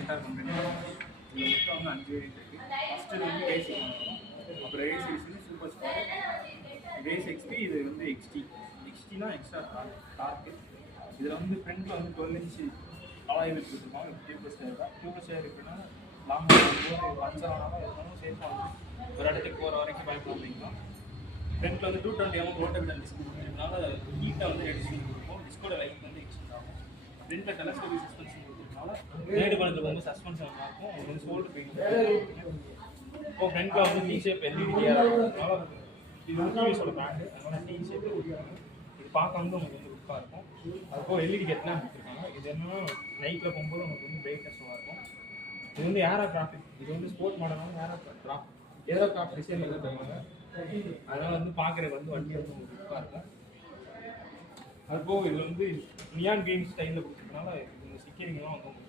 Enter பண்ணுறேன். இதில் மொத்தம் வந்து 5 வேரியன்ட் இருக்குது. ஃபஸ்ட்டு வந்து பேசிக் வரும், அப்புறம் race XT, super sport, race XT, இது வந்து எக்ஸ்டி. எக்ஸ்டினா extra torque. இதில் வந்து ஃப்ரண்ட்டில் வந்து 12 இன்ச்சு அலாய் வீல் கொடுத்துருக்காங்க. டியூப்லெஸ் டயர் இருக்குன்னா லாங் போகும்போது பஞ்சர் ஆனாலும் எதுனாலும் சேஃபாக வந்து ஒரு இடத்துக்கு போகிற வரைக்கும் பயப்படாதீங்கன்னா. ஃப்ரண்ட்டில் வந்து 220 mm ரோட்டர் டிஸ்க் கொடுக்குறதுனால ஹீட்டை வந்து ரெடியூஸ் பண்ணி கொடுக்கும். டிஸ்கோட லைஃப் வந்து எக்ஸ்டெண்ட் ஆகும். ஃப்ரண்ட்டில் டெலஸ்கோபிக் சஸ்பென்ஷன் கொடுக்குறதுனால நேடு பண்ணதுக்கு வந்து சஸ்பென்ஷன் நல்லாயிருக்கும். உங்களுக்கு வந்து ஷோல்டர் பெயின் இப்போ ஃப்ரண்ட்டில் வந்து டி ஷேப் எல்இடி இருக்கிறதுனால இது வந்து டிவிஸோட பிராண்டு, அதனால டி ஷேப் கொடுக்குறாங்க. இது பார்க்க வந்து உங்களுக்கு வந்து லுக்காக இருக்கும். அதுபோல் எல்இடி ஹெட்லாம் கொடுத்துருக்காங்க. இது என்னன்னா நைட்டில் போகும்போது உங்களுக்கு வந்து பிரைட்னஸாக இருக்கும். இது வந்து ஏரோகிராஃபிக், இது வந்து ஸ்போர்ட் மாடலான ஏரோகிராஃப்ட் டிசைன் வந்து பண்ணுவாங்க. அதனால் வந்து பார்க்குறதுக்கு வந்து வண்டி வந்து உங்களுக்கு லுக்காக இருக்கும். அதுபோக இது வந்து நியான் கிரீன் ஸ்டைலில் கொடுத்ததுனால இந்த ஸ்டிக்கரிங்லாம் வந்து